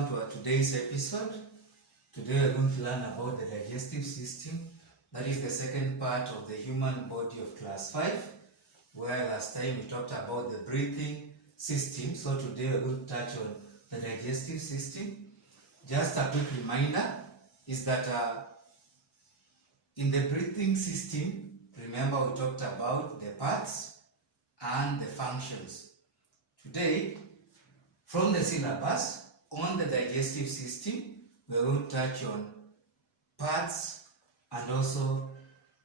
welcome to today's episode. Today we're going to learn about the digestive system. That is the second part of the human body of class 5, where last time we talked about the breathing system. So today we're going to touch on the digestive system. Just a quick reminder is that in the breathing system, remember we talked about the parts and the functions. Today, from the syllabus on the digestive system, we're going to touch on parts and also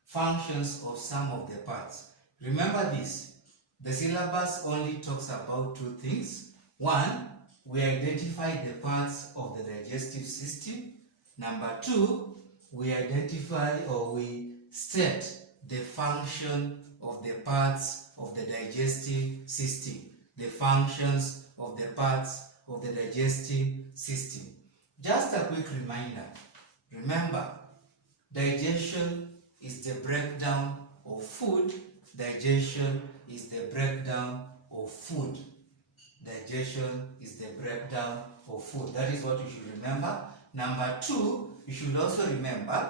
functions of some of the parts. Remember this, the syllabus only talks about two things. One, we identify the parts of the digestive system. Number two, we identify or we state the function of the parts of the digestive system. The functions of the parts of the digestive system. Just a quick reminder. Remember, digestion is the breakdown of food. Digestion is the breakdown of food. Digestion is the breakdown of food. That is what you should remember. Number two, you should also remember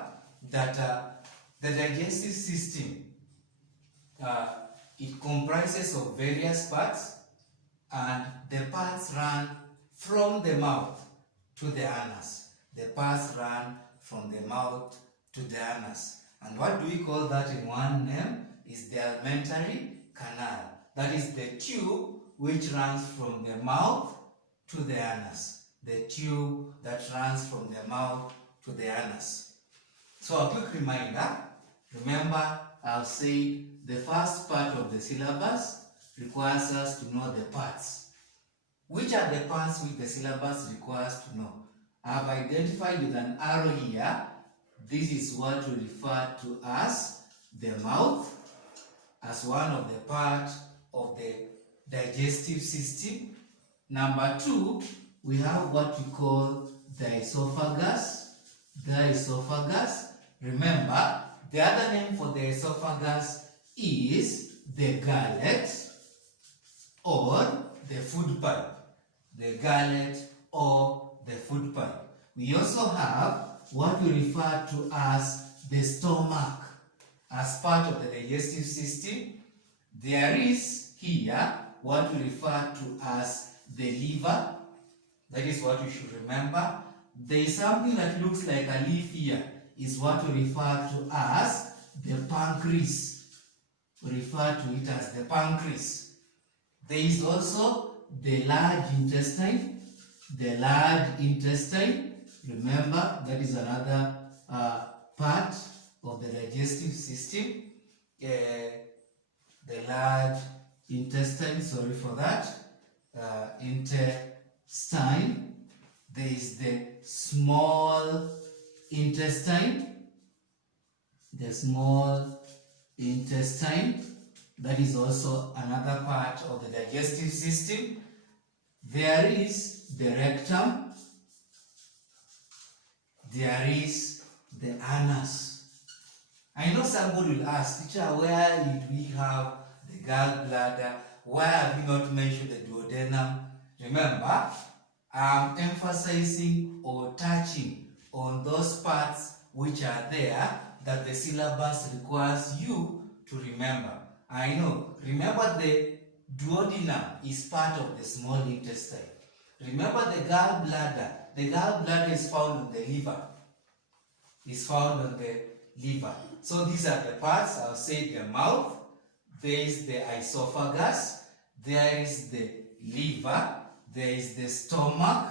that the digestive system, it comprises of various parts, and the parts run from the mouth to the anus. The parts run from the mouth to the anus. And what do we call that in one name? Is the alimentary canal. That is the tube which runs from the mouth to the anus. The tube that runs from the mouth to the anus. So a quick reminder, remember I've said the first part of the syllabus requires us to know the parts. Which are the parts which the syllabus requires to know? I have identified with an arrow here. This is what we refer to as the mouth, as one of the parts of the digestive system. Number two, we have what we call the esophagus. The esophagus. Remember, the other name for the esophagus is the gullet or the food pipe. The gullet or the food pipe. We also have what we refer to as the stomach. As part of the digestive system, there is here what we refer to as the liver. That is what you should remember. There is something that looks like a leaf here, is what we refer to as the pancreas. We refer to it as the pancreas. There is also the large intestine. The large intestine, remember, that is another part of the digestive system. The large intestine, sorry for that, intestine. There is the small intestine. The small intestine, that is also another part of the digestive system. There is the rectum. There is the anus. I know somebody will ask, teacher, where did we have the gallbladder? Why have you not mentioned the duodenum? Remember, I'm emphasizing or touching on those parts which are there that the syllabus requires you to remember. I know, remember the duodenum is part of the small intestine. Remember the gallbladder. The gallbladder is found on the liver. Is found on the liver. So these are the parts. I'll say the mouth. There is the esophagus. There is the liver. There is the stomach.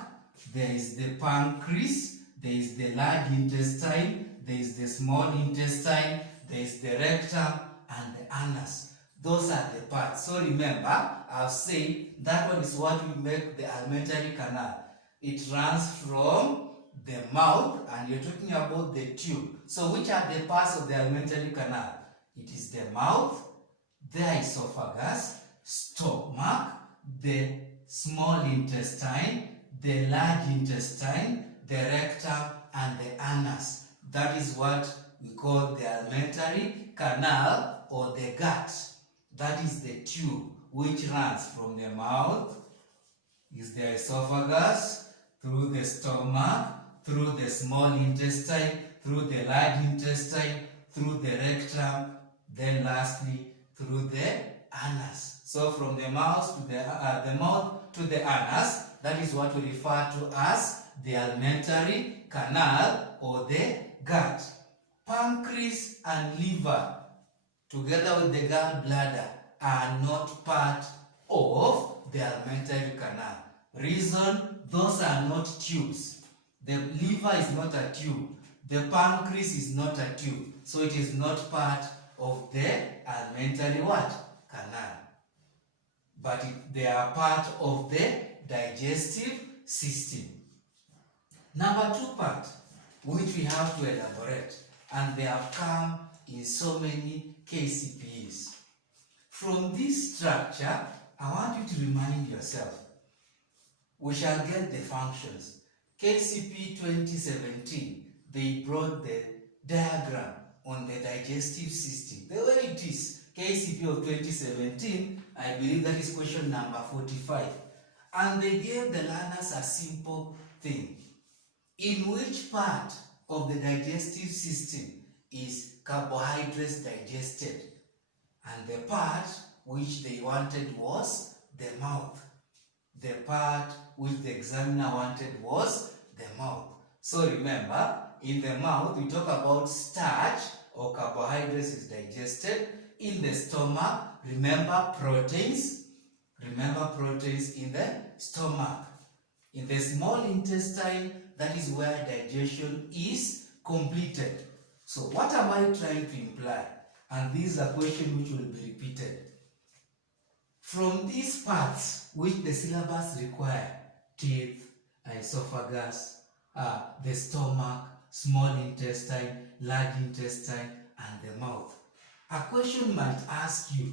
There is the pancreas. There is the large intestine. There is the small intestine. There is the rectum and the anus. Those are the parts. So remember, I've said that one is what we make the alimentary canal. It runs from the mouth, and you're talking about the tube. So which are the parts of the alimentary canal? It is the mouth, the esophagus, stomach, the small intestine, the large intestine, the rectum, and the anus. That is what we call the alimentary canal or the gut. That is the tube which runs from the mouth, is the esophagus, through the stomach, through the small intestine, through the large intestine, through the rectum, then lastly through the anus. So from the mouth to the mouth to the anus, that is what we refer to as the alimentary canal or the gut. Pancreas and liver, together with the gallbladder, are not part of the alimentary canal. Reason, those are not tubes. The liver is not a tube. The pancreas is not a tube. So it is not part of the alimentary what? Canal. But they are part of the digestive system. Number 2 part, which we have to elaborate, and they have come in so many KCPEs. From this structure, I want you to remind yourself. We shall get the functions. KCP 2017, they brought the diagram on the digestive system. The way it is, KCP of 2017, I believe that is question number 45. And they gave the learners a simple thing. In which part of the digestive system is carbohydrates digested? And the part which they wanted was the mouth. The part which the examiner wanted was the mouth. So remember, in the mouth we talk about starch or carbohydrates is digested. In the stomach, remember proteins. Remember proteins in the stomach. In the small intestine, that is where digestion is completed. So what am I trying to imply? And this is a question which will be repeated. From these parts which the syllabus require, teeth, esophagus, the stomach, small intestine, large intestine, and the mouth, a question might ask you,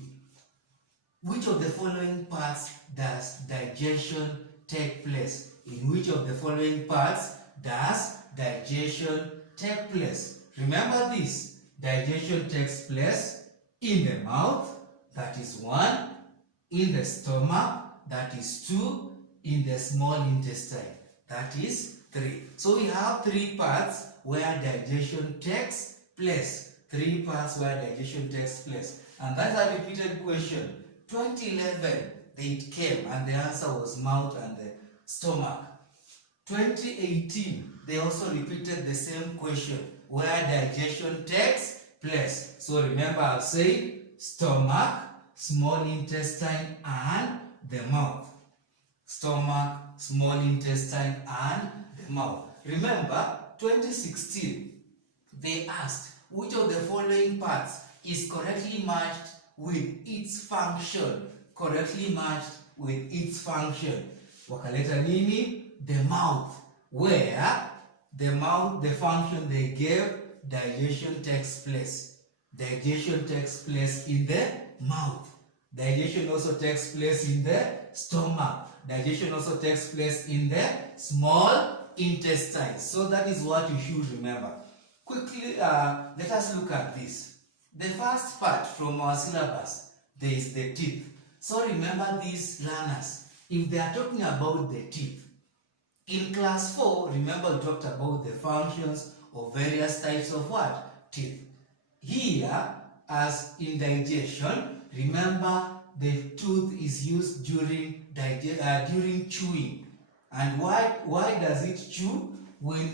which of the following parts does digestion take place? In which of the following parts does digestion take place? Remember this, digestion takes place in the mouth, that is 1, in the stomach, that is 2, in the small intestine, that is 3. So we have 3 parts where digestion takes place. 3 parts where digestion takes place. And that's a repeated question. 2011, it came and the answer was mouth and the stomach. 2018, they also repeated the same question where digestion takes place. So remember, I've said stomach, small intestine, and the mouth. Stomach, small intestine, and the mouth. Remember, 2016, they asked which of the following parts is correctly matched with its function. Correctly matched with its function. Wakaleta nini? The mouth. Where the mouth, the function they gave, digestion takes place. Digestion takes place in the mouth. Digestion also takes place in the stomach. Digestion also takes place in the small intestine. So that is what you should remember. Quickly, let us look at this. The first part from our syllabus, there is the teeth. So remember these learners, if they are talking about the teeth, in class 4, remember we talked about the functions of various types of what? Teeth. Here, as in digestion, remember the tooth is used during chewing. And why does it chew? When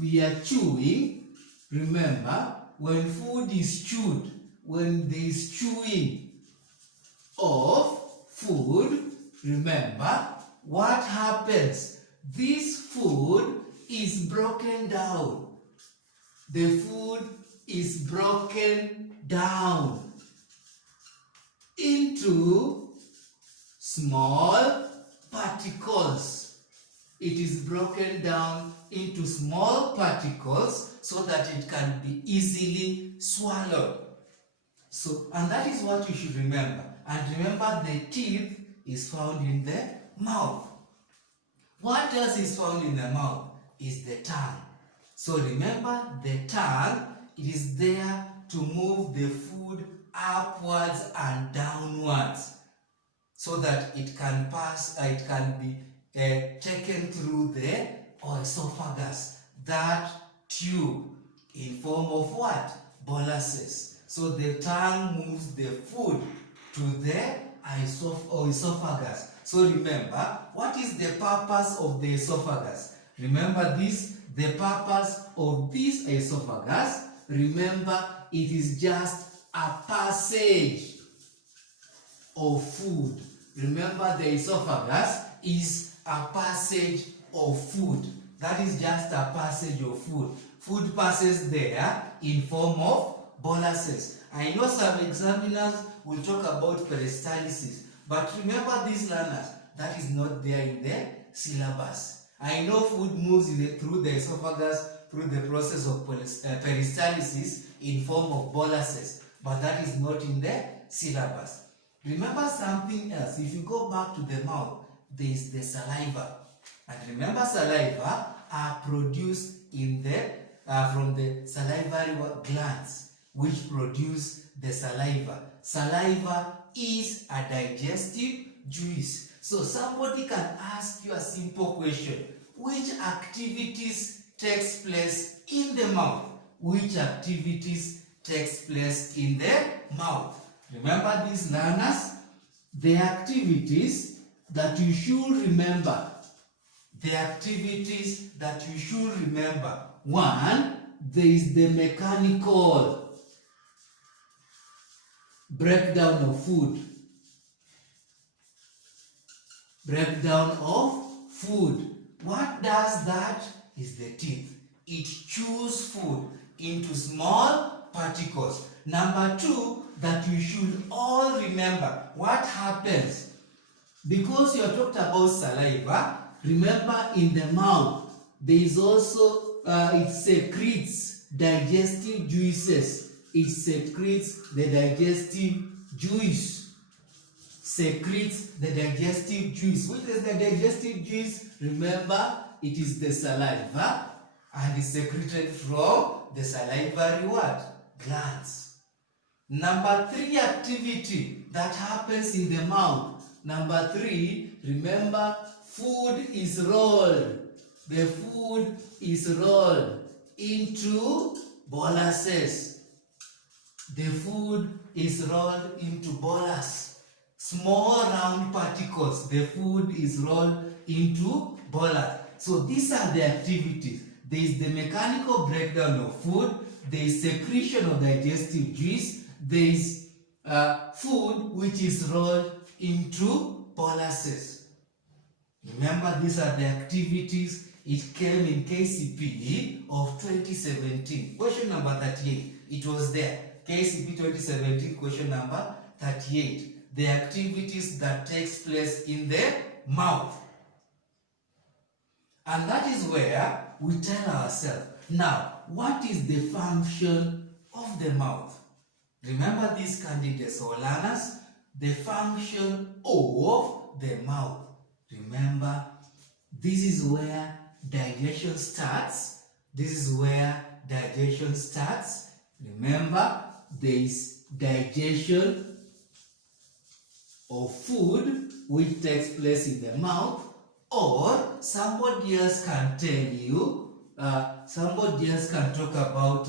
we are chewing, remember, when food is chewed, when there is chewing of food, remember, what happens? This food is broken down. The food is broken down into small particles. It is broken down into small particles so that it can be easily swallowed. So, and that is what you should remember. And remember, the teeth is found in the mouth. What else is found in the mouth? Is the tongue. So remember, the tongue, it is there to move the food upwards and downwards so that it can pass, it can be taken through the esophagus, that tube in form of what? Boluses. So the tongue moves the food to the esophagus. So remember, what is the purpose of the esophagus? Remember this, the purpose of this esophagus, remember, it is just a passage of food. Remember, the esophagus is a passage of food. That is just a passage of food. Food passes there in form of boluses. I know some examiners will talk about peristalsis, but remember these learners, that is not there in the syllabus. I know food moves through the esophagus through the process of peristalsis in form of boluses, but that is not in the syllabus. Remember something else. If you go back to the mouth, there is the saliva. And remember, saliva are produced in from the salivary glands, which produce the saliva. Saliva is a digestive juice. So somebody can ask you a simple question. Which activities takes place in the mouth? Which activities takes place in the mouth? Remember these learners? The activities that you should remember. The activities that you should remember. One, there is the mechanical breakdown of food. Breakdown of food. What does that? Is the teeth. It chews food into small particles. Number two, that you should all remember. What happens? Because you have talked about saliva, remember in the mouth, there is also, it secretes digestive juices. It secretes the digestive juice. Secretes the digestive juice. What is the digestive juice? Remember, it is the saliva and is secreted from the salivary what? Glands. Number three activity that happens in the mouth. Number three, remember, food is rolled. The food is rolled into boluses. The food is rolled into bolus. Small round particles. The food is rolled into bolus. So these are the activities. There is the mechanical breakdown of food. There is secretion of digestive juice. There is food which is rolled into boluses. Remember, these are the activities. It came in KCPE of 2017. Question number 38. It was there. KCPE 2017, question number 38. The activities that takes place in the mouth. And that is where we tell ourselves, now, what is the function of the mouth? Remember these candidates or learners? The function of the mouth. Remember, this is where digestion starts. This is where digestion starts. Remember, there is digestion of food which takes place in the mouth, or somebody else can tell you, somebody else can talk about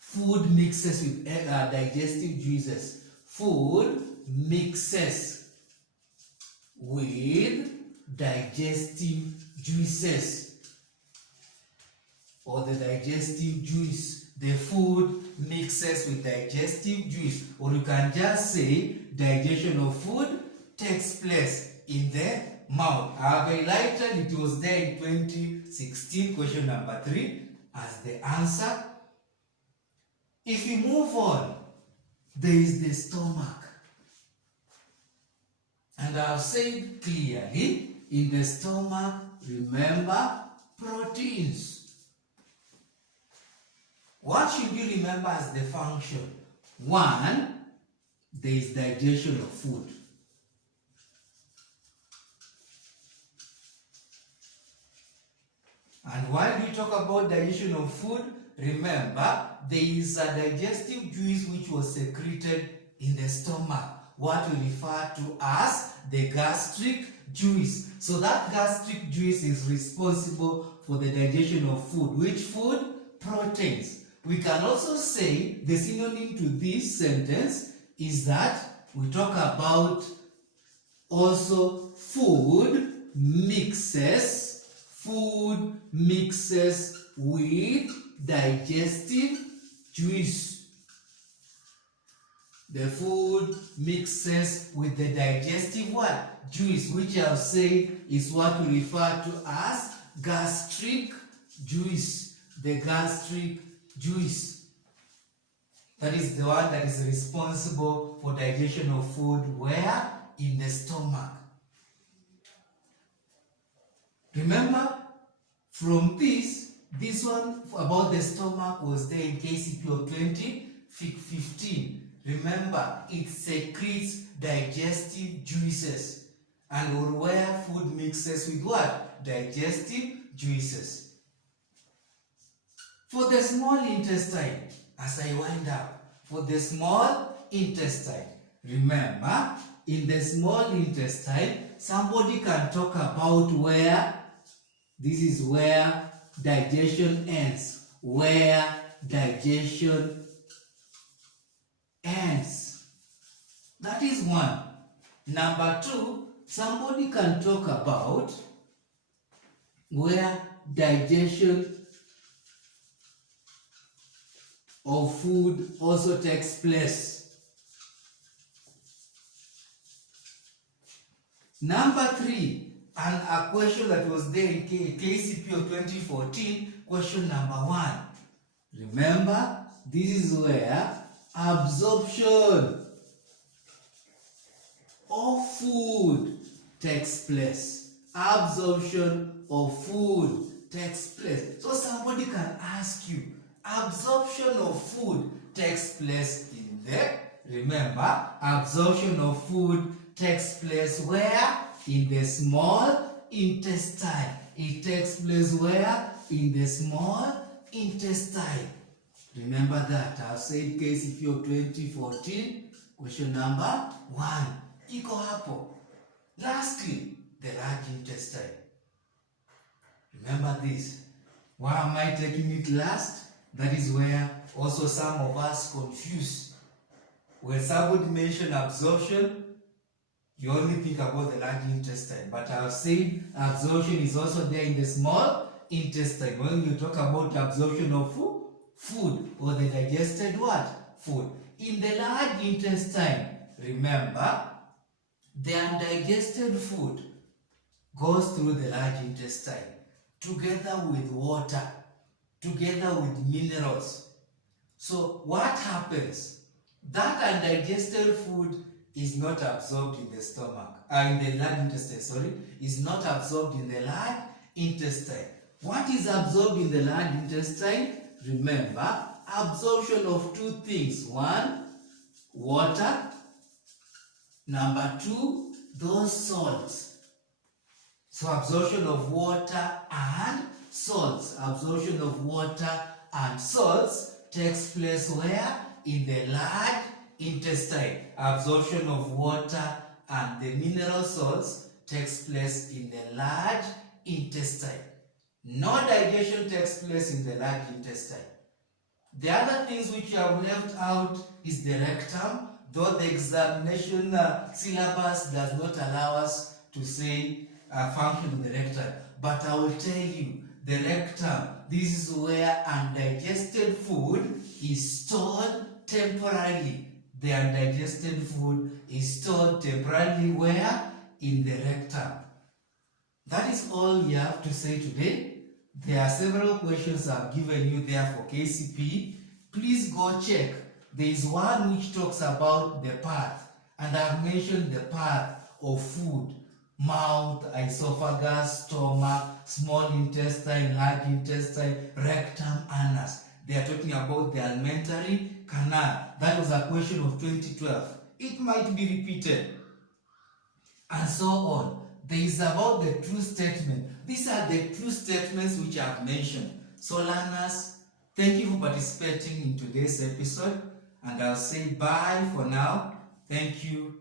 food mixes with digestive juices. Food mixes with digestive juices, or the digestive juice. The food mixes with digestive juice, or you can just say digestion of food takes place in the mouth. I have highlighted, it was there in 2016, question number 3 as the answer. If we move on, there is the stomach. And I have said clearly, in the stomach, remember, proteins. What should you remember as the function? One, there is digestion of food. And while we talk about digestion of food, remember, there is a digestive juice which was secreted in the stomach, what we refer to as the gastric juice. So that gastric juice is responsible for the digestion of food. Which food? Proteins. We can also say the synonym to this sentence is that we talk about also food mixes with digestive juice. The food mixes with the digestive what? Juice, which I'll say is what we refer to as gastric juice. The gastric juice. That is the one that is responsible for digestion of food. Where? In the stomach. Remember, from this one about the stomach was there in KCP of 2015. Remember, it secretes digestive juices. And or where food mixes with what? Digestive juices. For the small intestine, as I wind up, for the small intestine, remember, in the small intestine, somebody can talk about where, this is where digestion ends. Where digestion ends. That is one. Number two, somebody can talk about where digestion of food also takes place. Number three, and a question that was there in KCP of 2014, question number 1. Remember, this is where absorption of food takes place. Absorption of food takes place. So somebody can ask you, absorption of food takes place in there. Remember, absorption of food takes place where? In the small intestine. It takes place where? In the small intestine. Remember that. I've said KCP of 2014, question number 1. Iko hapo. Lastly, the large intestine. Remember this. Why am I taking it last? That is where also some of us confuse. When somebody mentions absorption, you only think about the large intestine. But I've said absorption is also there in the small intestine. When you talk about absorption of food or the digested what? Food. In the large intestine, remember, the undigested food goes through the large intestine together with water, together with minerals. So what happens? That undigested food is not absorbed in the stomach, in the large intestine, is not absorbed in the large intestine. What is absorbed in the large intestine? Remember, absorption of two things. 1, water. Number 2, those salts. So absorption of water and salts. Absorption of water and salts takes place where? In the large intestine. Absorption of water and the mineral salts takes place in the large intestine. No digestion takes place in the large intestine. The other things which I have left out is the rectum, though the examination syllabus does not allow us to say function of the rectum. But I will tell you, the rectum, this is where undigested food is stored temporarily. The undigested food is stored temporarily where? In the rectum. That is all we have to say today. There are several questions I've given you there for KCP. Please go check. There is one which talks about the path, and I've mentioned the path of food: mouth, esophagus, stomach, small intestine, large intestine, rectum, anus. They are talking about the alimentary canal. That was a question of 2012. It might be repeated, and so on. There is about the true statement. These are the true statements which I have mentioned. So learners, thank you for participating in today's episode, and I'll say bye for now. Thank you.